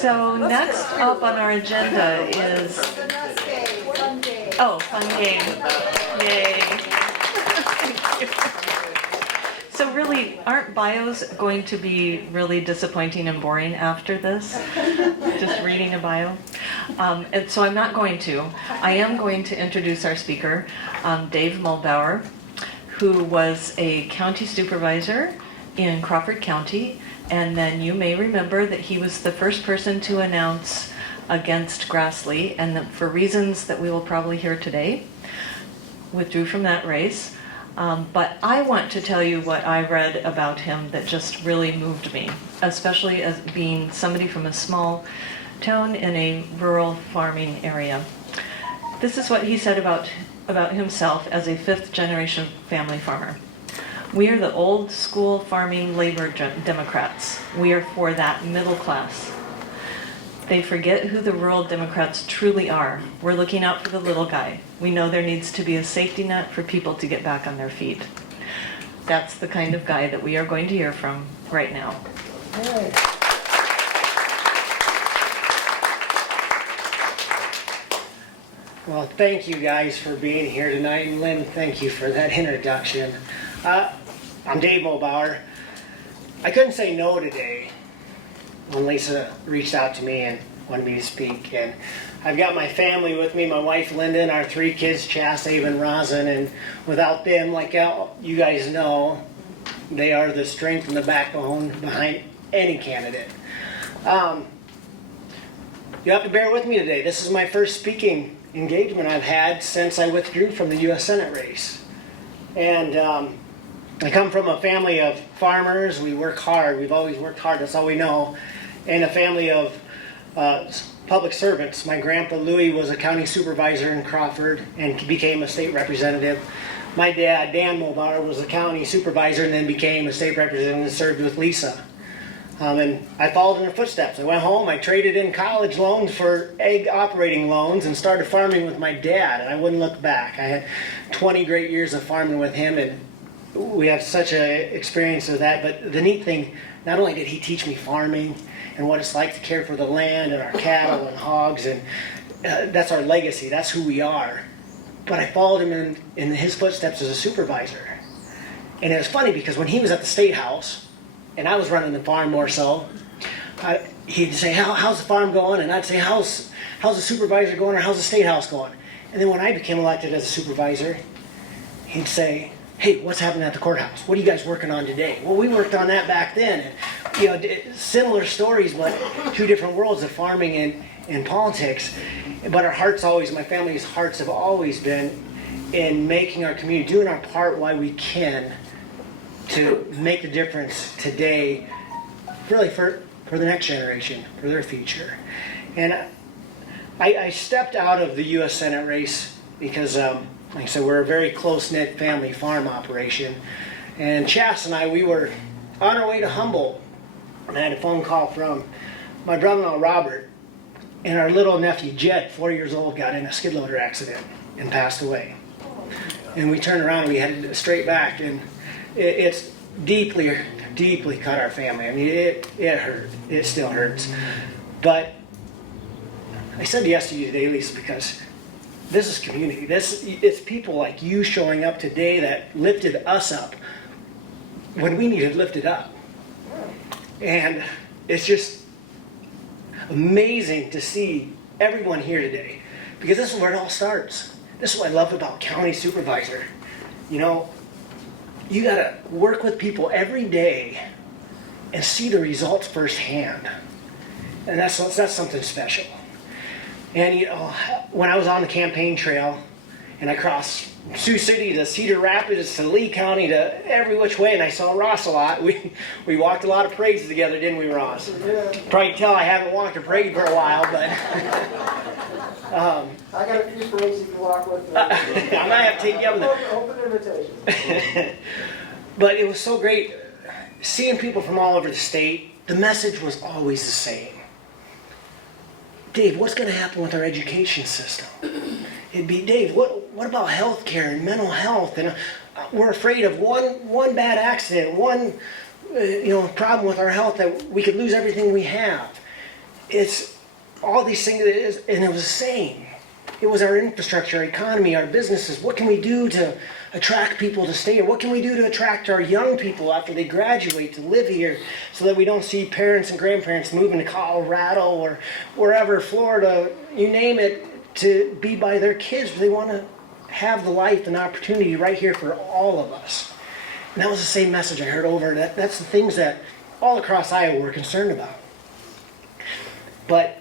So next up on our agenda is, fun game. Yay. So really, aren't bios going to be really disappointing and boring after this? Just reading a bio? And so I'm not going to. I am going to introduce our speaker, Dave Muhlbauer, who was a county supervisor in Crawford County. And then you may remember that he was the first person to announce against Grassley, and that for reasons that we will probably hear today, withdrew from that race. But I want to tell you what I read about him that just really moved me, especially as being somebody from a small town in a rural farming area. This is what he said about himself as a fifth-generation family farmer. We are the old school farming labor Democrats. We are for that middle class. They forget who the rural Democrats truly are. We're looking out for the little guy. We know there needs to be a safety net for people to get back on their feet. That's the kind of guy that we are going to hear from right now. Hey. Well, thank you guys for being here tonight, and Lynn, thank you for that introduction. I'm Dave Muhlbauer. I couldn't say no today when Lisa reached out to me and wanted me to speak. And I've got my family with me, my wife Linda, and our three kids, Chas, Abe, and Rosin. And without them, like you guys know, they are the strength and the backbone behind any candidate. You have to bear with me today. This is my first speaking engagement I've had since I withdrew from the U.S. Senate race. And I come from a family of farmers. We work hard. We've always worked hard. That's all we know. And a family of public servants. My grandpa Louis was a county supervisor in Crawford and became a state representative. My dad, Dan Muhlbauer, was a county supervisor and then became a state representative and served with Lisa. And I followed in their footsteps. I went home, I traded in college loans for egg operating loans and started farming with my dad, and I wouldn't look back. I had 20 great years of farming with him, and we have such an experience of that. But the neat thing, not only did he teach me farming and what it's like to care for the land and our cattle and hogs, and that's our legacy, that's who we are, but I followed him in his footsteps as a supervisor. And it was funny because when he was at the State House, and I was running the farm more so, he'd say, how's the farm going? And I'd say, how's the supervisor going, or how's the State House going? And then when I became elected as a supervisor, he'd say, hey, what's happening at the courthouse? What are you guys working on today? Well, we worked on that back then. And, similar stories, but two different worlds of farming and politics. But our hearts always, my family's hearts have always been in making our community, doing our part while we can to make the difference today, really for the next generation, for their future. And I stepped out of the U.S. Senate race because, like I said, we're a very close-knit family farm operation. And Chas and I, we were on our way to Humboldt, and I had a phone call from my brother-in-law, Robert, and our little nephew, Jed, 4 years old, got in a skid loader accident and passed away. And we turned around and we headed straight back, and it's deeply, deeply cut our family. I mean, it hurt. It still hurts. But I said yes to you today, Lisa, because this is community. It's people like you showing up today that lifted us up when we needed lifted up. And it's just amazing to see everyone here today, because this is where it all starts. This is what I love about county supervisor. You got to work with people every day and see the results firsthand. And that's something special. And when I was on the campaign trail and I crossed Sioux City to Cedar Rapids to Lee County to every which way, and I saw Ross a lot, we walked a lot of parades together, didn't we, Ross? Yeah. Probably tell I haven't walked a parade for a while, but I got a few parades you can walk with. I might have to take you up with it. Open invitation. But it was so great seeing people from all over the state. The message was always the same. Dave, what's going to happen with our education system? It'd be, Dave, what about health care and mental health? And we're afraid of one bad accident, one problem with our health that we could lose everything we have. it's all these things it is, and it was the same. It was our infrastructure, our economy, our businesses. What can we do to attract people to stay here? What can we do to attract our young people after they graduate to live here so that we don't see parents and grandparents moving to Colorado or wherever, Florida, you name it, to be by their kids. They want to have the life and opportunity right here for all of us. And that was the same message I heard over. That's the things that all across Iowa we're concerned about. But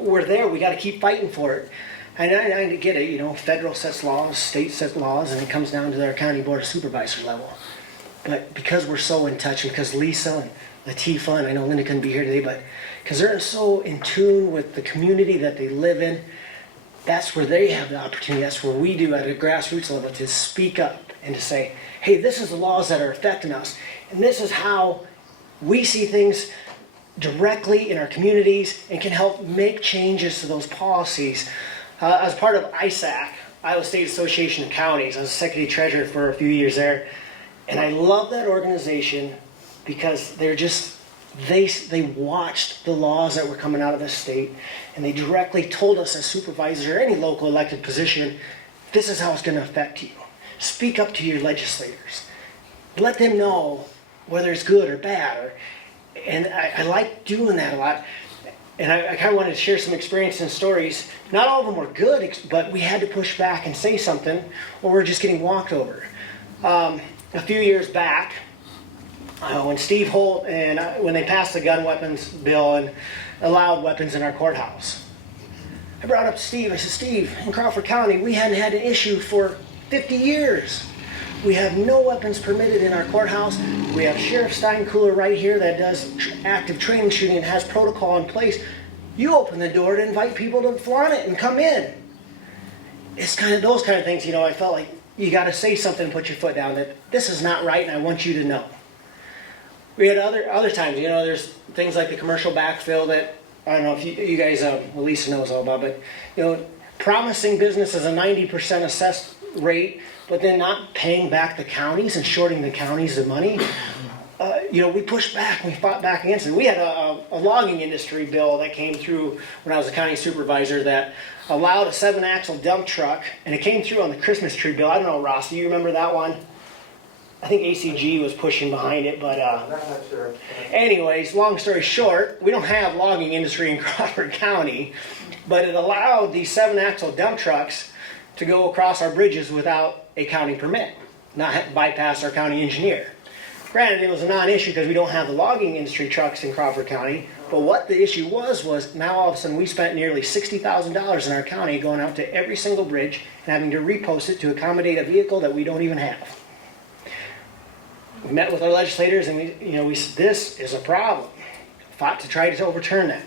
we're there. We got to keep fighting for it. And I get it. Federal sets laws, state sets laws, and it comes down to our county board of supervisor level. But because we're so in touch, and because Lisa and Latifah, and I know Linda couldn't be here today, but because they're so in tune with the community that they live in, that's where they have the opportunity. That's where we do at a grassroots level to speak up and to say, hey, this is the laws that are affecting us, and this is how we see things directly in our communities and can help make changes to those policies. As part of ISAC, Iowa State Association of Counties, I was secretary treasurer for a few years there, and I love that organization because they watched the laws that were coming out of the state, and they directly told us as supervisors or any local elected position, this is how it's going to affect you. Speak up to your legislators. Let them know whether it's good or bad. And I like doing that a lot. And I kind of wanted to share some experience and stories. Not all of them were good, but we had to push back and say something, or we're just getting walked over. A few years back, when Steve Holt and when they passed the gun weapons bill and allowed weapons in our courthouse, I brought up to Steve. I said, Steve, in Crawford County, we hadn't had an issue for 50 years. We have no weapons permitted in our courthouse. We have Sheriff Steinkühler right here that does active training shooting and has protocol in place. You open the door to invite people to flaunt it and come in. It's kind of those kind of things, I felt like you got to say something and put your foot down that this is not right and I want you to know. We had other times, there's things like the commercial backfill that, I don't know if you guys, Lisa knows all about, but, promising businesses a 90% assessed rate, but then not paying back the counties and shorting the counties the money. We pushed back, we fought back against it. We had a logging industry bill that came through when I was a county supervisor that allowed a 7-axle dump truck, and it came through on the Christmas tree bill. I don't know, Ross, do you remember that one? I think ACG was pushing behind it, but I'm not sure. anyways, long story short, we don't have logging industry in Crawford County, but it allowed these 7-axle dump trucks to go across our bridges without a county permit, not bypass our county engineer. Granted, it was a non-issue because we don't have the logging industry trucks in Crawford County, but what the issue was now all of a sudden we spent nearly $60,000 in our county going out to every single bridge and having to repost it to accommodate a vehicle that we don't even have. We met with our legislators and we said, this is a problem. Fought to try to overturn that.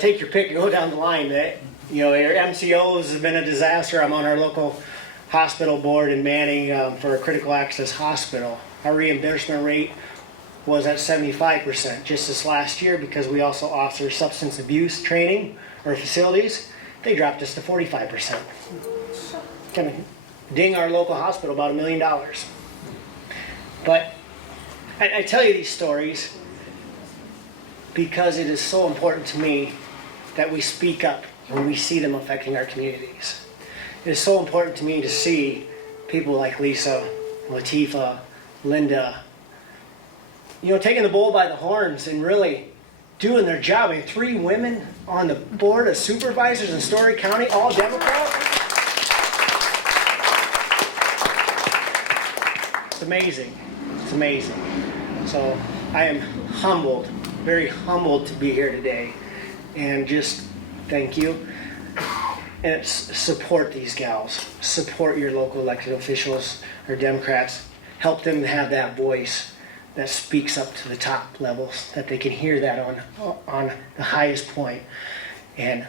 Take your pick and go down the line. Your MCOs have been a disaster. I'm on our local hospital board in Manning for a critical access hospital. Our reimbursement rate was at 75% just this last year because we also offer substance abuse training or facilities. They dropped us to 45%. Kind of ding our local hospital about $1 million. But I tell you these stories because it is so important to me that we speak up when we see them affecting our communities. It is so important to me to see people like Lisa, Latifah, Linda, taking the bull by the horns and really doing their job. 3 women on the board of supervisors in Story County, all Democrats. It's amazing. It's amazing. So I am humbled, very humbled to be here today, and just thank you. And support these gals. Support your local elected officials or Democrats. Help them to have that voice that speaks up to the top levels, that they can hear that on the highest point, and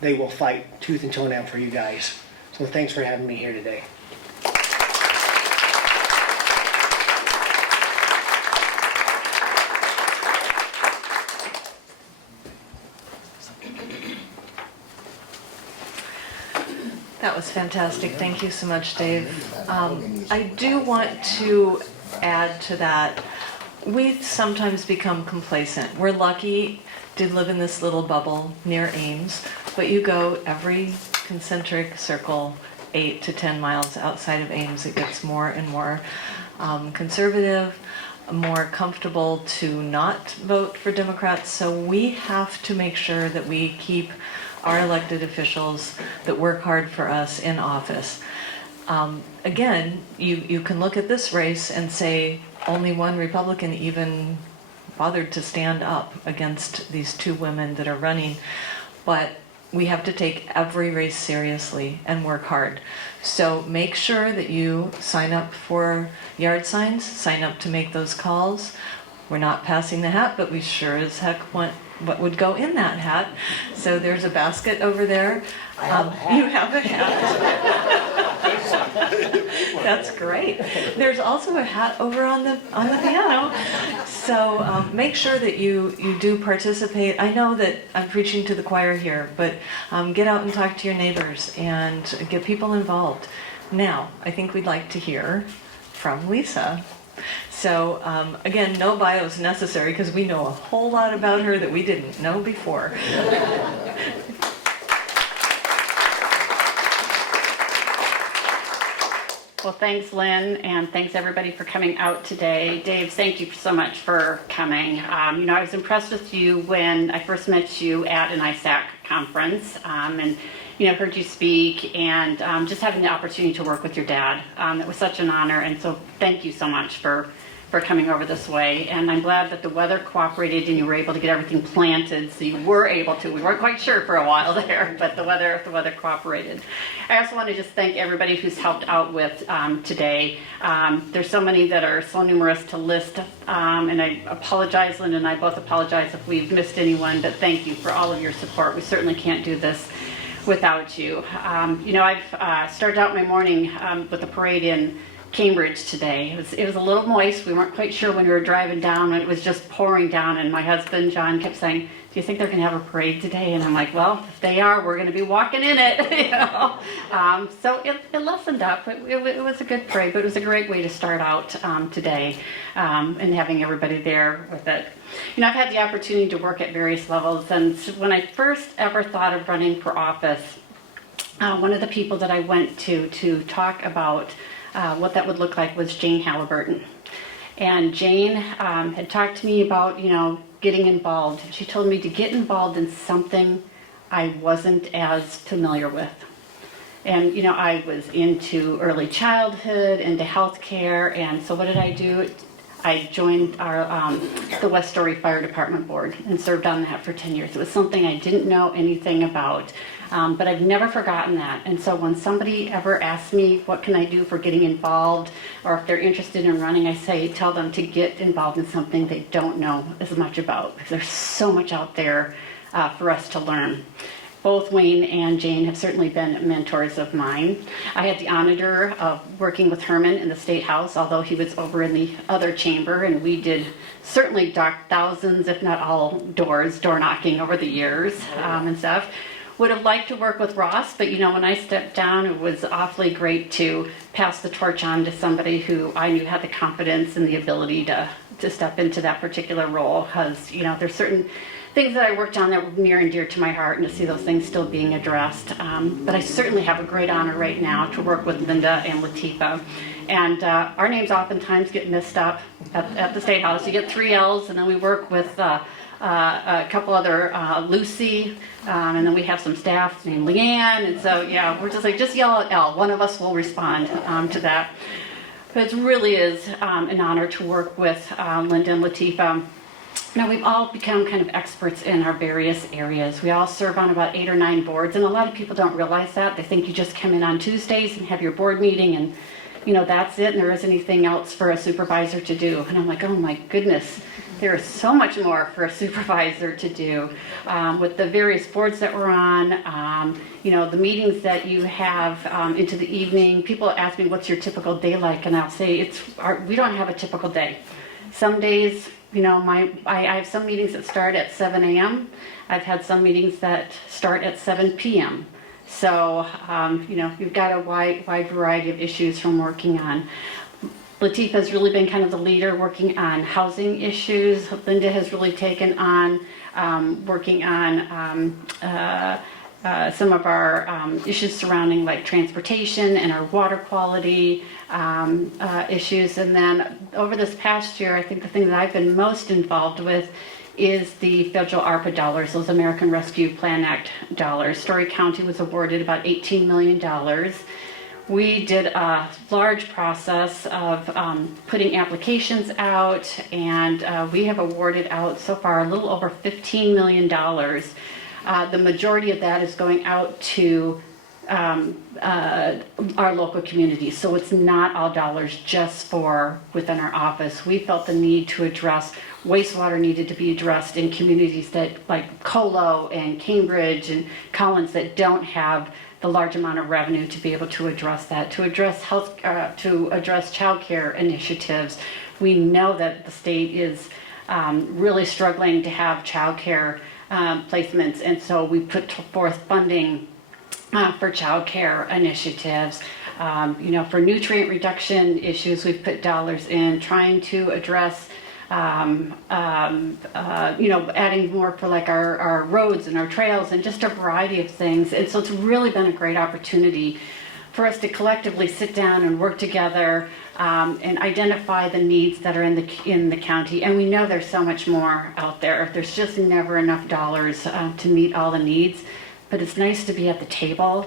they will fight tooth and toe for you guys. So thanks for having me here today. That was fantastic. Thank you so much, Dave. I do want to add to that we sometimes become complacent. We're lucky to live in this little bubble near Ames, but you go every concentric circle 8 to 10 miles outside of Ames, it gets more and more conservative, more comfortable to not vote for Democrats. So we have to make sure that we keep our elected officials that work hard for us in office. Again, you can look at this race and say only one Republican even bothered to stand up against these two women that are running, but we have to take every race seriously and work hard. So make sure that you sign up for yard signs, sign up to make those calls. We're not passing the hat, but we sure as heck want what would go in that hat. So there's a basket over there. I have a hat. You have a hat. That's great. There's also a hat over on the piano. So make sure that you do participate. I know that I'm preaching to the choir here, but get out and talk to your neighbors and get people involved. Now, I think we'd like to hear from Lisa. So again, no bios necessary because we know a whole lot about her that we didn't know before. Well, thanks, Lynn, and thanks everybody for coming out today. Dave, thank you so much for coming. I was impressed with you when I first met you at an ISAC conference, and heard you speak, and just having the opportunity to work with your dad. It was such an honor, and so thank you so much for coming over this way. And I'm glad that the weather cooperated and you were able to get everything planted, so you were able to. We weren't quite sure for a while there, but the weather cooperated. I also want to just thank everybody who's helped out with today. There's so many that are so numerous to list, and I apologize, Linda and I both apologize if we've missed anyone, but thank you for all of your support. We certainly can't do this without you. I've started out my morning with a parade in Cambridge today. It was a little moist. We weren't quite sure when we were driving down, and it was just pouring down, and my husband John kept saying, "Do you think they're going to have a parade today?" And I'm like, "Well, if they are, we're going to be walking in it." So it lessened up. It was a good parade, but it was a great way to start out today, and having everybody there with it. I've had the opportunity to work at various levels, and when I first ever thought of running for office, one of the people that I went to talk about what that would look like was Jane Halliburton. And Jane had talked to me about, getting involved. She told me to get involved in something I wasn't as familiar with. And, I was into early childhood, into healthcare, and so what did I do? I joined the West Story Fire Department Board and served on that for 10 years. It was something I didn't know anything about, but I've never forgotten that. And so when somebody ever asks me, what can I do for getting involved, or if they're interested in running, I tell them to get involved in something they don't know as much about, because there's so much out there for us to learn. Both Wayne and Jane have certainly been mentors of mine. I had the honor of working with Herman in the State House, although he was over in the other chamber, and we did certainly knock thousands, if not all, door knocking over the years and stuff. Would have liked to work with Ross, but when I stepped down, it was awfully great to pass the torch on to somebody who I knew had the confidence and the ability to step into that particular role, because there's certain things that I worked on that were near and dear to my heart, and to see those things still being addressed. But I certainly have a great honor right now to work with Linda and Latifa. And our names oftentimes get mixed up at the State House. You get 3 L's, and then we work with a couple other, Lucy, and then we have some staff named Leanne. And so, we're just like, just yell out L. One of us will respond to that. But it really is an honor to work with Linda and Latifa. Now, we've all become kind of experts in our various areas. We all serve on about 8 or 9 boards, and a lot of people don't realize that. They think you just come in on Tuesdays and have your board meeting, and that's it, and there isn't anything else for a supervisor to do. And I'm like, oh my goodness, there is so much more for a supervisor to do with the various boards that we're on, the meetings that you have into the evening. People ask me, what's your typical day like? And I'll say, we don't have a typical day. Some days, I have some meetings that start at 7 a.m. I've had some meetings that start at 7 p.m. So, you've got a wide variety of issues from working on. Latifah has really been kind of the leader working on housing issues. Linda has really taken on working on some of our issues surrounding like transportation and our water quality issues. And then over this past year, I think the thing that I've been most involved with is the federal ARPA dollars, those American Rescue Plan Act dollars. Story County was awarded about $18 million. We did a large process of putting applications out, and we have awarded out so far a little over $15 million. The majority of that is going out to our local communities, so it's not all dollars just for within our office. We felt the need to address wastewater needed to be addressed in communities that like Colo and Cambridge and Collins that don't have the large amount of revenue to be able to address that, to address health, to address child care initiatives. We know that the state is really struggling to have child care placements, and so we put forth funding for child care initiatives. For nutrient reduction issues, we've put dollars in trying to address adding more for like our roads and our trails and just a variety of things. And so it's really been a great opportunity for us to collectively sit down and work together and identify the needs that are in the county. And we know there's so much more out there. There's just never enough dollars to meet all the needs. But it's nice to be at the table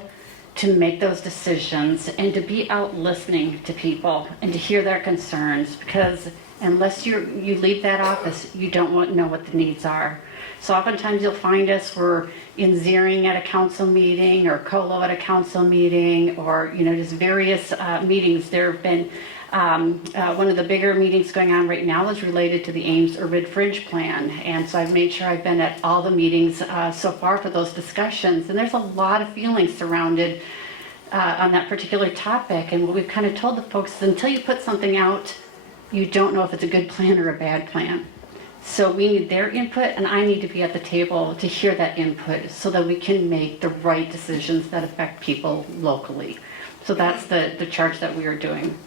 to make those decisions and to be out listening to people and to hear their concerns, because unless you leave that office, you don't know what the needs are. So oftentimes you'll find us, we're in Zeering at a council meeting or Colo at a council meeting, or just various meetings. There have been one of the bigger meetings going on right now is related to the Ames Urban Fringe Plan, and so I've made sure I've been at all the meetings so far for those discussions, and there's a lot of feelings surrounded on that particular topic. And what we've kind of told the folks is until you put something out, you don't know if it's a good plan or a bad plan. So we need their input, and I need to be at the table to hear that input so that we can make the right decisions that affect people locally. So that's the charge that we are doing.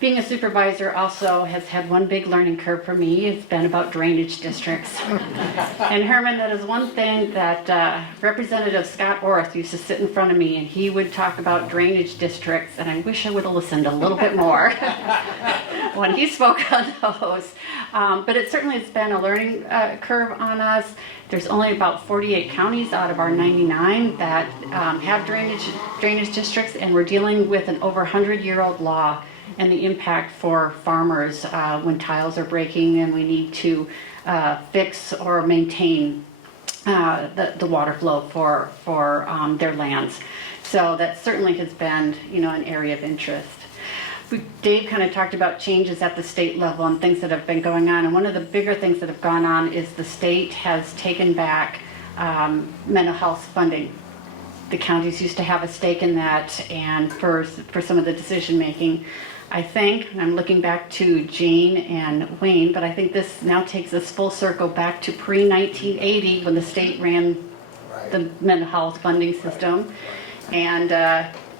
Being a supervisor also has had one big learning curve for me. It's been about drainage districts. And Herman, that is one thing that Representative Scott Orth used to sit in front of me, and he would talk about drainage districts, and I wish I would have listened a little bit more when he spoke on those. But it certainly has been a learning curve on us. There's only about 48 counties out of our 99 that have drainage districts, and we're dealing with an over 100-year-old law and the impact for farmers when tiles are breaking and we need to fix or maintain the water flow for their lands. So that certainly has been, an area of interest. Dave kind of talked about changes at the state level and things that have been going on, and one of the bigger things that have gone on is the state has taken back mental health funding. The counties used to have a stake in that, and for some of the decision making. I think, and I'm looking back to Jane and Wayne, but I think this now takes us full circle back to pre-1980 when the state ran the mental health funding system, and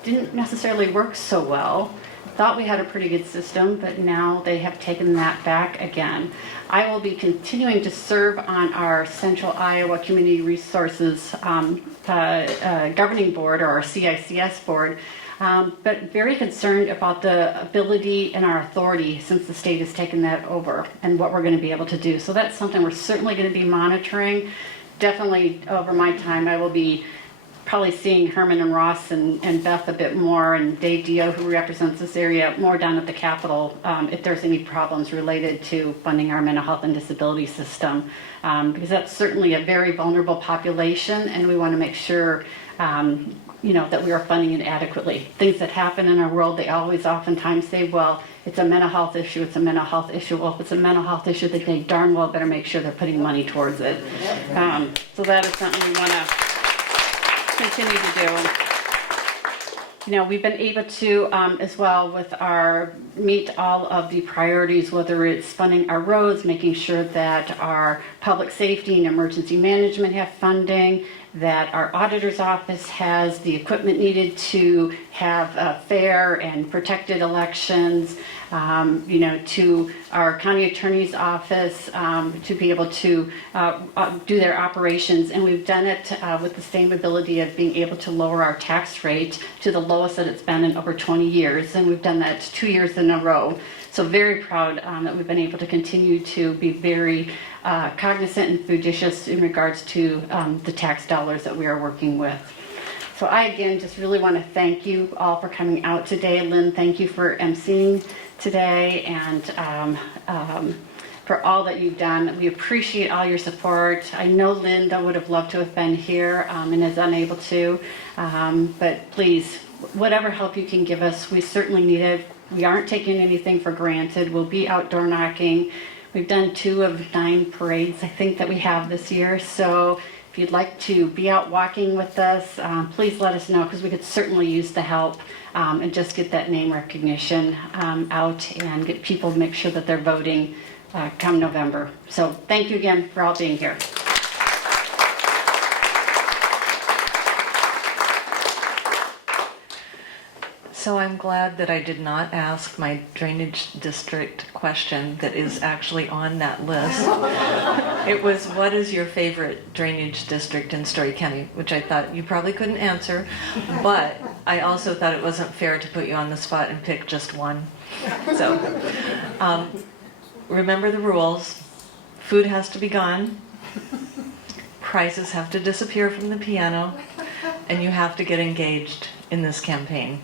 didn't necessarily work so well. Thought we had a pretty good system, but now they have taken that back again. I will be continuing to serve on our Central Iowa Community Resources Governing Board, or our CICS board, but very concerned about the ability and our authority since the state has taken that over and what we're going to be able to do. So that's something we're certainly going to be monitoring. Definitely over my time, I will be probably seeing Herman and Ross and Beth a bit more, and Dave Dio, who represents this area, more down at the Capitol if there's any problems related to funding our mental health and disability system, because that's certainly a very vulnerable population, and we want to make sure that we are funding it adequately. Things that happen in our world, they always oftentimes say, well, it's a mental health issue, it's a mental health issue. Well, if it's a mental health issue, they darn well better make sure they're putting money towards it. So that is something we want to continue to do. We've been able to, as well, with meet all of the priorities, whether it's funding our roads, making sure that our public safety and emergency management have funding, that our auditor's office has the equipment needed to have fair and protected elections, to our county attorney's office to be able to do their operations. And we've done it with the same ability of being able to lower our tax rate to the lowest that it's been in over 20 years. And we've done that 2 years in a row. So very proud that we've been able to continue to be very cognizant and judicious in regards to the tax dollars that we are working with. So I, again, just really want to thank you all for coming out today. Lynn, thank you for emceeing today and for all that you've done. We appreciate all your support. I know Linda would have loved to have been here and is unable to, but please, whatever help you can give us, we certainly need it. We aren't taking anything for granted. We'll be outdoor knocking. We've done 2 of 9 parades, I think, that we have this year. So if you'd like to be out walking with us, please let us know, because we could certainly use the help and just get that name recognition out and get people, make sure that they're voting come November. So thank you again for all being here. So I'm glad that I did not ask my drainage district question that is actually on that list. It was, what is your favorite drainage district in Story County? Which I thought you probably couldn't answer, but I also thought it wasn't fair to put you on the spot and pick just one. So remember the rules. Food has to be gone. Prizes have to disappear from the piano, and you have to get engaged in this campaign.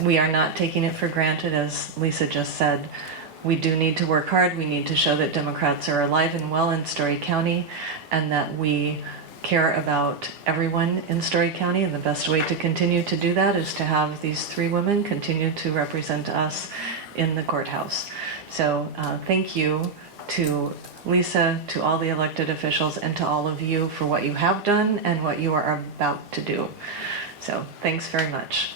We are not taking it for granted, as Lisa just said. We do need to work hard. We need to show that Democrats are alive and well in Story County and that we care about everyone in Story County. And the best way to continue to do that is to have these 3 women continue to represent us in the courthouse. So thank you to Lisa, to all the elected officials, and to all of you for what you have done and what you are about to do. So thanks very much.